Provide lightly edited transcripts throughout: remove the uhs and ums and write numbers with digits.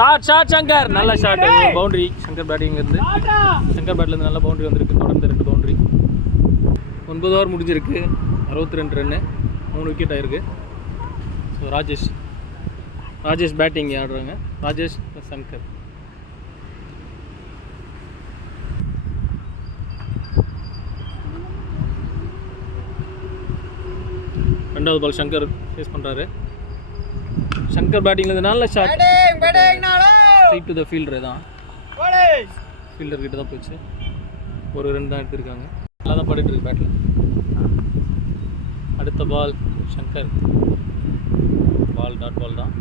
shot Shankar நல்ல shot boundary Shankar batting இருந்து சங்கர் பேட்ல இருந்து நல்ல பவுண்டரி வந்திருக்கு தொடர்ந்து 2 பவுண்டரி 9 ஓவர் முடிஞ்சிருக்கு 62 ரன்னு 3 விக்கெட் ஆயிருக்கு ஸோ ராஜேஷ் பேட்டிங் ஆடுறாங்க ராஜேஷ் சங்கர் ரெண்டாவது பால் சங்கர் ஃபேஸ் பண்ணுறாரு சங்கர் பேட்டிங்ல நல்ல shot straight to the fielder தான் ஃபீல்டர் கிட்ட தான் போச்சு ஒரு ரன் தான் எடுத்திருக்காங்க நல்லா தான் படுட்டு இருக்கு பேட்டில் அடுத்த பால் சங்கர் பால் டாட் பால் தான்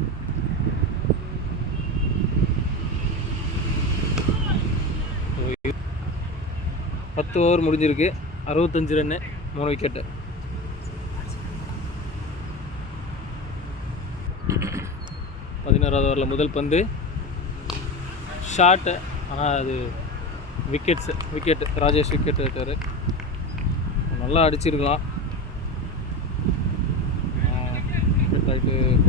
பத்து ஓவர் முடிஞ்சிருக்கு 65 ரன்னு 3 விக்கெட்டு 11வது ஓவரில் முதல் பந்து ஷாட்டு ஆனால் அது விக்கெட் ராஜேஷ் விக்கெட் எடுத்தார் நல்லா அடிச்சிருக்கலாம் ராஜேஷ்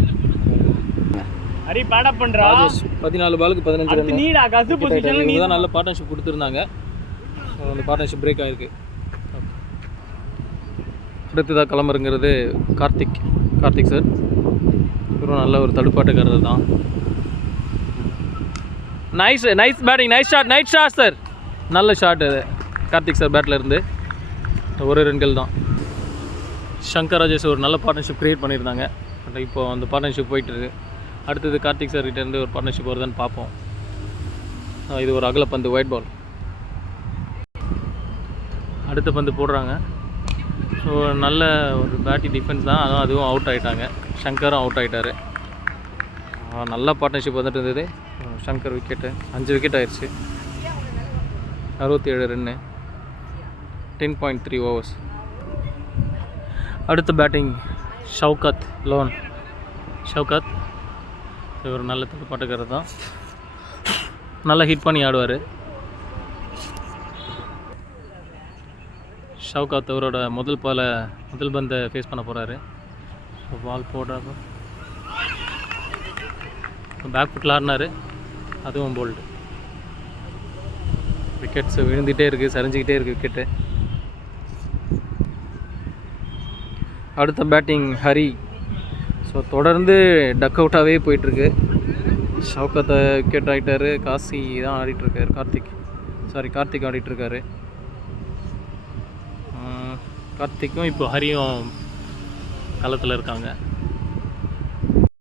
14 பாலுக்கு 15 ரன் தான் நல்ல பார்ட்னர்ஷிப் கொடுத்துருந்தாங்க ஸோ அந்த பார்ட்னர்ஷிப் பிரேக் ஆகிருக்கு அடுத்ததாக கிளம்புறங்கிறது கார்த்திக் சார் இவரும் நல்ல ஒரு தடுப்பாட்டக்காரர் தான் nice batting nice shot sir நல்ல ஷாட் அது கார்த்திக் சார் பேட்டில் இருந்து ஒரு ரன்கள் தான் சங்கர் ராஜேஷ் ஒரு நல்ல பார்ட்னர்ஷிப் க்ரியேட் பண்ணியிருந்தாங்க பட் இப்போ அந்த பார்ட்னர்ஷிப் போயிட்டுருக்கு அடுத்தது கார்த்திக் சார் கிட்டேருந்து ஒரு பார்ட்னர்ஷிப் வருதான்னு பார்ப்போம் இது ஒரு அகல பந்து ஒயிட் பால் அடுத்த பந்து போடுறாங்க ஸோ நல்ல ஒரு பேட்டிங் டிஃபென்ஸ் தான் அதுவும் அவுட் ஆகிட்டாங்க சங்கரும் அவுட் ஆகிட்டார் நல்ல பார்ட்னர்ஷிப் வந்துட்டு இருந்தது சங்கர் விக்கெட்டு 5 விக்கெட் ஆயிடுச்சு 67 ரன்னு 10.3 ஓவர்ஸ் அடுத்த பேட்டிங் ஷவுகத் இவர் நல்ல தடுப்பாட்டக்காரர் தான் நல்லா ஹிட் பண்ணி ஆடுவார் ஷவுகத் அவரோட முதல் பந்தை ஃபேஸ் பண்ண போகிறாரு பால் போடுறப்ப பேக் ஃபுட்டில் ஆடினார் அதுவும் போல்டு விக்கெட்ஸ் விழுந்துகிட்டே இருக்குது சரிஞ்சிக்கிட்டே இருக்குது விக்கெட்டு அடுத்த பேட்டிங் ஹரி ஸோ தொடர்ந்து டக் அவுட்டாகவே போயிட்டுருக்கு ஷவுகத்தை விக்கெட் ஆகிட்டார் காசி தான் ஆடிட்டுருக்காரு கார்த்திக் ஆடிட்டுருக்காரு கார்த்திக்கும் இப்போ ஹரியும் களத்தில் இருக்காங்க